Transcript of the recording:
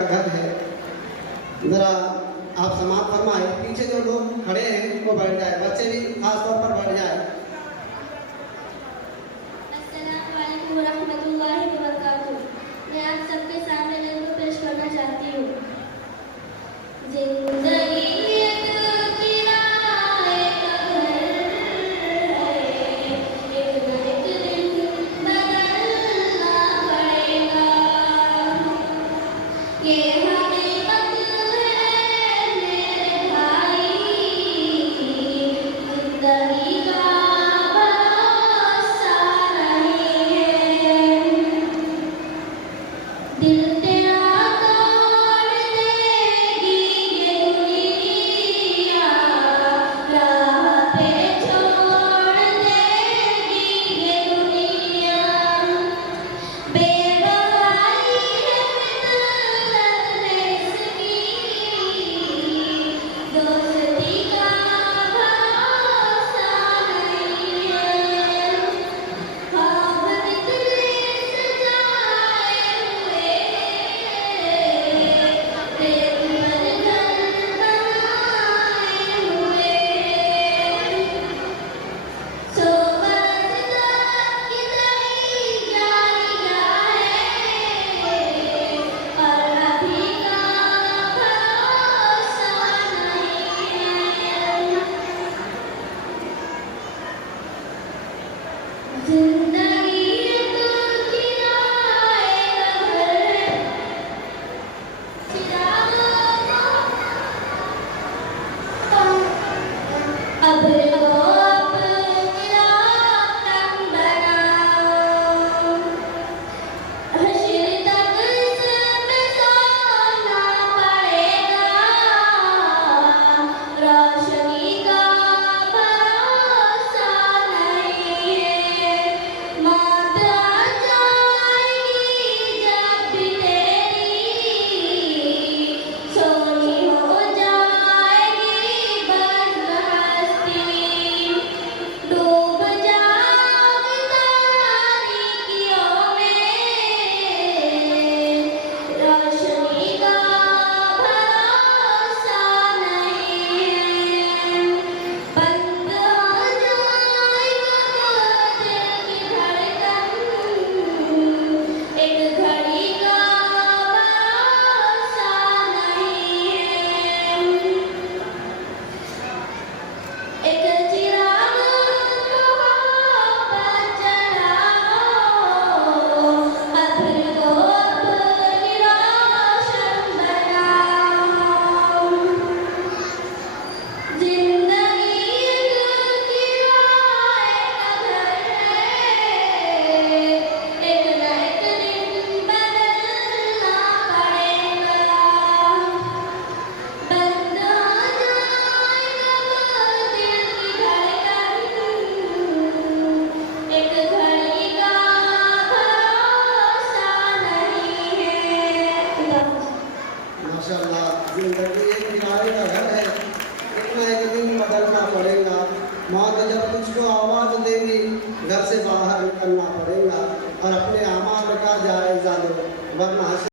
घर है, जरा आप समाप्त फरमाए। पीछे जो लोग खड़े हैं वो बैठ जाए, बच्चे भी खास तौर पर बैठ जाए। अस्सलाम वालेकुम रहमतुल्लाहि व बरकातुहू। मैं आप सबके सामने नज़्म पेश करना चाहती हूँ। जिंदगी एक किराए का घर है, एक न एक दिन बदलना पड़ेगा। ये